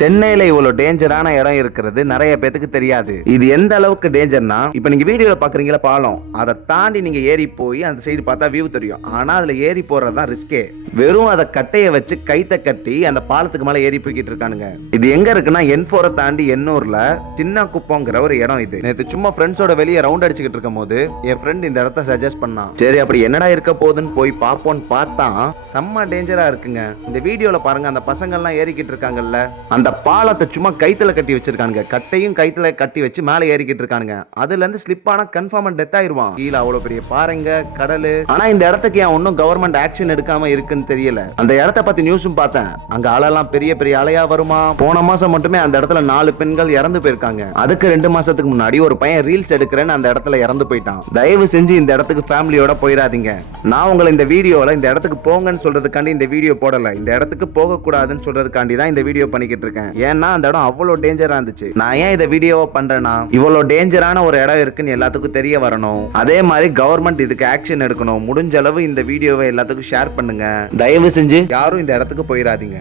சென்னையில இவ்வளவு டேஞ்சரான இடம் இருக்கிறது நிறைய பேத்துக்கு தெரியாது. இது எந்த அளவுக்கு டேஞ்சர்னா இப்ப நீங்க வீடியோல பாக்குறீங்களா பாலம். அதை தாண்டி நீங்க ஏறி போய் அந்த சைடு பார்த்தா வியூ தெரியும். ஆனா அதுல ஏறி போறதுதான் ரிஸ்கே வெறும் அதை கட்டைய வச்சு கைத்த கட்டி அந்த பாலத்துக்கு மேல ஏறி போய்கிட்டு இருக்கானுங்க. இது எங்க இருக்குன்னா என் போரை தாண்டி எண்ணூர்ல சின்ன குப்பங்கிற ஒரு இடம் இது. நேத்து சும்மா ஃப்ரெண்ட்ஸோட வெளியே ரவுண்ட் அடிச்சுக்கிட்டு இருக்கும் போது என் ஃப்ரெண்ட் இந்த இடத்த சஜஸ்ட் பண்ணான். சரி அப்படி என்னடா இருக்க போகுதுன்னு போய் பார்ப்போம்னு பார்த்தா செம்ம டேஞ்சரா இருக்குங்க. இந்த வீடியோல பாருங்க அந்த பசங்க எல்லாம் ஏறிக்கிட்டு இருக்காங்கல்ல அந்த அந்த பாலத்தை சும்மா கைத்தில் கட்டி வச்சிருக்கானுங்க. கட்டையும் கைத்தில் கட்டி வச்சு மேலே ஏறிக்கிட்டு இருக்கானுங்க. அதுல இருந்து ஸ்லிப் ஆனா கன்ஃபார்ம் டெத் ஆயிருவான். கீழே அவ்வளவு பெரிய பாறைங்க கடல். ஆனா இந்த இடத்துக்கு ஏன் ஒன்றும் கவர்மெண்ட் ஆக்ஷன் எடுக்காம இருக்குன்னு தெரியல. அந்த இடத்த பத்தி நியூஸும் பார்த்தேன். அங்க அலைலாம் பெரிய பெரிய அலையா வருமா? போன மாசம் மட்டுமே அந்த இடத்துல நாலு பெண்கள் இறந்து போயிருக்காங்க. அதுக்கு ரெண்டு மாசத்துக்கு முன்னாடி ஒரு பையன் ரீல்ஸ் எடுக்கிறேன்னு அந்த இடத்துல இறந்து போயிட்டான். தயவு செஞ்சு இந்த இடத்துக்கு ஃபேமிலியோட போயிடாதீங்க. நான் உங்களை இந்த வீடியோவில் இந்த இடத்துக்கு போங்கன்னு சொல்றதுக்காண்டி இந்த வீடியோ போடல. இந்த இடத்துக்கு போகக்கூடாதுன்னு சொல்றதுக்காண்டி தான் இந்த வீடியோ பண்ணிக்கிட்டு இருக்கேன். ஏன்னா அந்த இடம் அவ்வளோ டேஞ்சரா இருந்துச்சு. நான் ஏன் இந்த வீடியோவை பண்றேன்னா இவ்வளோ டேஞ்சரான ஒரு இடம் இருக்குன்னு எல்லாத்துக்கும் தெரிய வரணும். அதே மாதிரி கவர்மெண்ட் இதுக்கு ஆக்ஷன் எடுக்கணும். முடிஞ்ச அளவு இந்த வீடியோவை எல்லாத்துக்கும் ஷேர் பண்ணுங்க. தயவு செஞ்சு யாரும் இந்த இடத்துக்கு போயிடாதீங்க.